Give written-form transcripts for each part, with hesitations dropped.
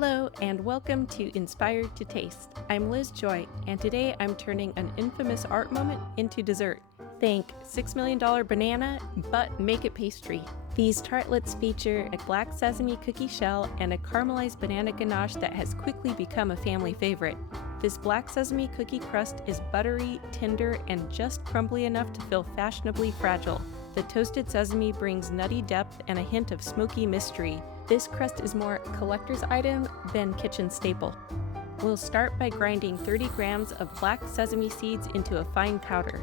Hello and welcome to Inspired to Taste. I'm Liz Joy, and today I'm turning an infamous art moment into dessert. Think $6 Million Banana, but make it pastry. These tartlets feature a black sesame cookie shell and a caramelized banana ganache that has quickly become a family favorite. This black sesame cookie crust is buttery, tender, and just crumbly enough to feel fashionably fragile. The toasted sesame brings nutty depth and a hint of smoky mystery. This crust is more collector's item than kitchen staple. We'll start by grinding 30 grams of black sesame seeds into a fine powder.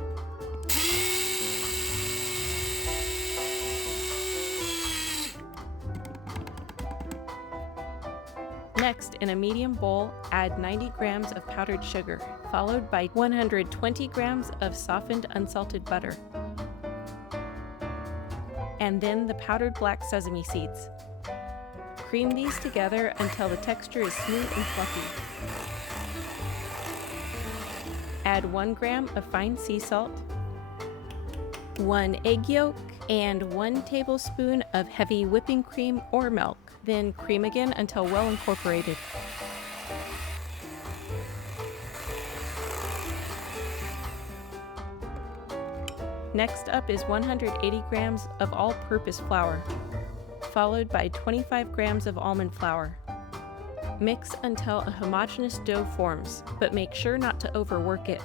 Next, in a medium bowl, add 90 grams of powdered sugar, followed by 120 grams of softened unsalted butter, and then the powdered black sesame seeds. Cream these together until the texture is smooth and fluffy. Add 1 gram of fine sea salt, 1 egg yolk, and 1 tablespoon of heavy whipping cream or milk. Then cream again until well incorporated. Next up is 180 grams of all-purpose flour, followed by 25 grams of almond flour. Mix until a homogeneous dough forms, but make sure not to overwork it.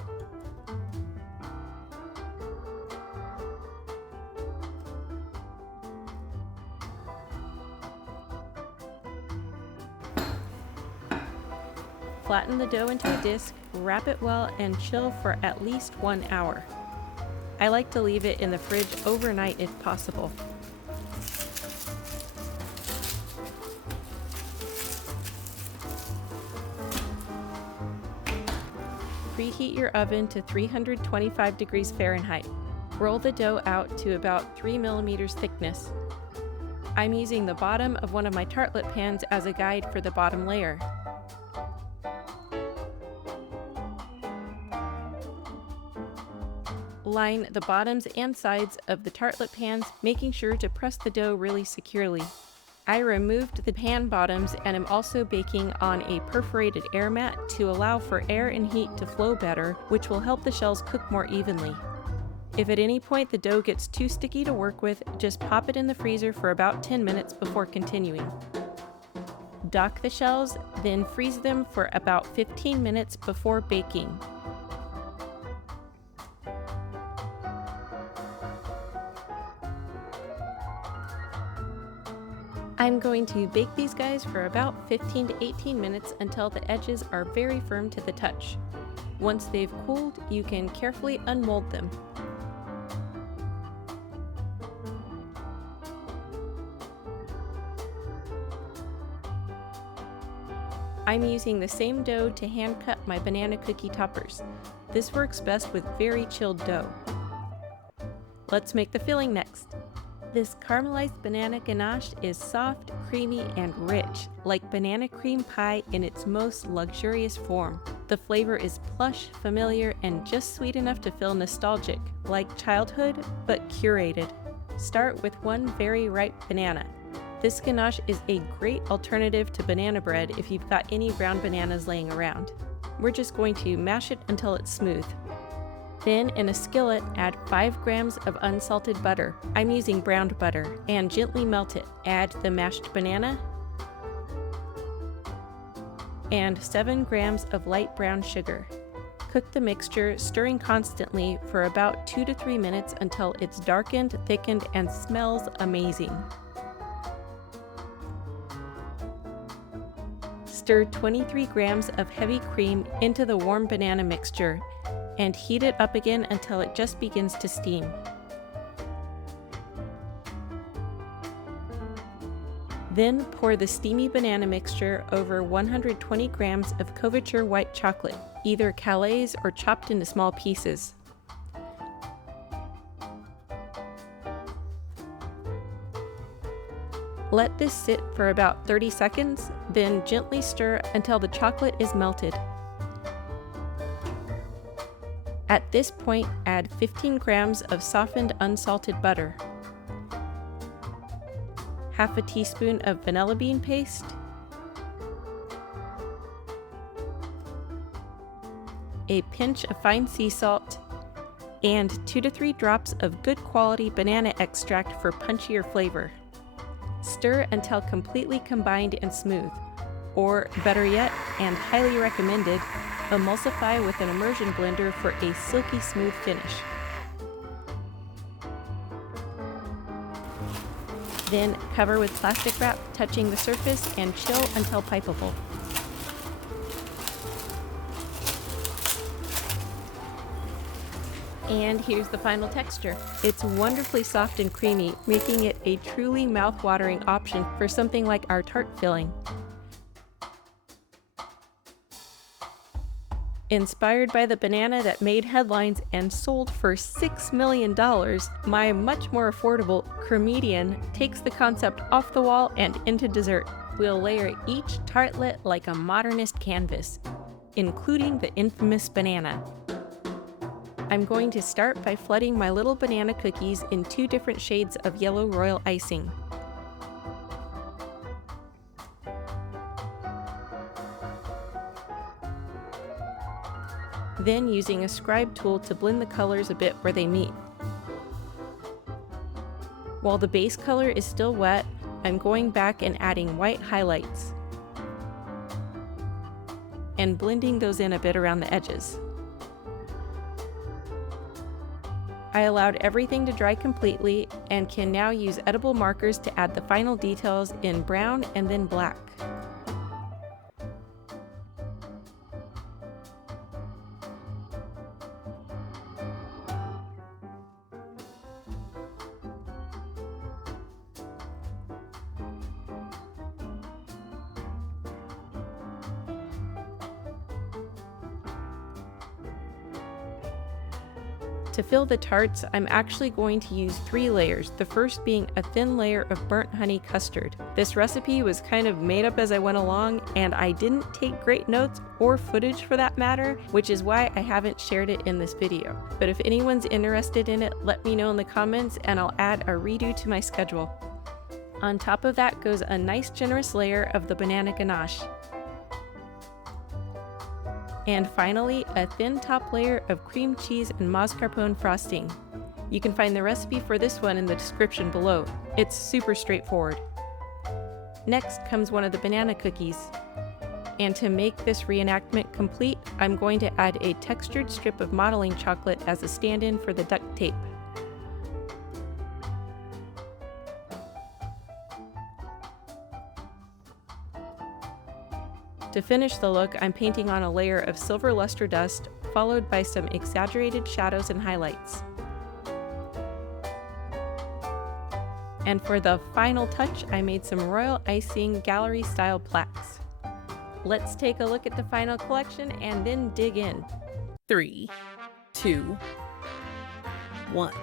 Flatten the dough into a disc, wrap it well, and chill for at least 1 hour. I like to leave it in the fridge overnight if possible. Preheat your oven to 325 degrees Fahrenheit. Roll the dough out to about 3 millimeters thickness. I'm using the bottom of one of my tartlet pans as a guide for the bottom layer. Line the bottoms and sides of the tartlet pans, making sure to press the dough really securely. I removed the pan bottoms and am also baking on a perforated air mat to allow for air and heat to flow better, which will help the shells cook more evenly. If at any point the dough gets too sticky to work with, just pop it in the freezer for about 10 minutes before continuing. Dock the shells, then freeze them for about 15 minutes before baking. I'm going to bake these guys for about 15 to 18 minutes until the edges are very firm to the touch. Once they've cooled, you can carefully unmold them. I'm using the same dough to hand cut my banana cookie toppers. This works best with very chilled dough. Let's make the filling next. This caramelized banana ganache is soft, creamy, and rich, like banana cream pie in its most luxurious form. The flavor is plush, familiar, and just sweet enough to feel nostalgic, like childhood, but curated. Start with 1 very ripe banana. This ganache is a great alternative to banana bread if you've got any brown bananas laying around. We're just going to mash it until it's smooth. Then, in a skillet, add 5 grams of unsalted butter. I'm using browned butter, and gently melt it. Add the mashed banana and 7 grams of light brown sugar. Cook the mixture, stirring constantly for about 2 to 3 minutes until it's darkened, thickened, and smells amazing. Stir 23 grams of heavy cream into the warm banana mixture and heat it up again until it just begins to steam. Then pour the steamy banana mixture over 120 grams of couverture white chocolate, either Calais or chopped into small pieces. Let this sit for about 30 seconds, then gently stir until the chocolate is melted. At this point, add 15 grams of softened unsalted butter, half a teaspoon of vanilla bean paste, a pinch of fine sea salt, and 2 to 3 drops of good quality banana extract for punchier flavor. Stir until completely combined and smooth, or better yet, and highly recommended, emulsify with an immersion blender for a silky smooth finish. Then cover with plastic wrap, touching the surface, and chill until pipeable. And here's the final texture. It's wonderfully soft and creamy, making it a truly mouth-watering option for something like our tart filling. Inspired by the banana that made headlines and sold for $6 million, my much more affordable Cremedian takes the concept off the wall and into dessert. We'll layer each tartlet like a modernist canvas, including the infamous banana. I'm going to start by flooding my little banana cookies in 2 different shades of yellow royal icing. Then using a scribe tool to blend the colors a bit where they meet. While the base color is still wet, I'm going back and adding white highlights and blending those in a bit around the edges. I allowed everything to dry completely and can now use edible markers to add the final details in brown and then black. To fill the tarts, I'm actually going to use 3 layers, the first being a thin layer of burnt honey custard. This recipe was kind of made up as I went along, and I didn't take great notes or footage for that matter, which is why I haven't shared it in this video. But if anyone's interested in it, let me know in the comments and I'll add a redo to my schedule. On top of that goes a nice generous layer of the banana ganache. And finally, a thin top layer of cream cheese and mascarpone frosting. You can find the recipe for this one in the description below. It's super straightforward. Next comes one of the banana cookies. And to make this reenactment complete, I'm going to add a textured strip of modeling chocolate as a stand-in for the duct tape. To finish the look, I'm painting on a layer of silver luster dust, followed by some exaggerated shadows and highlights. And for the final touch, I made some royal icing gallery-style plaques. Let's take a look at the final collection and then dig in. 3, 2, 1.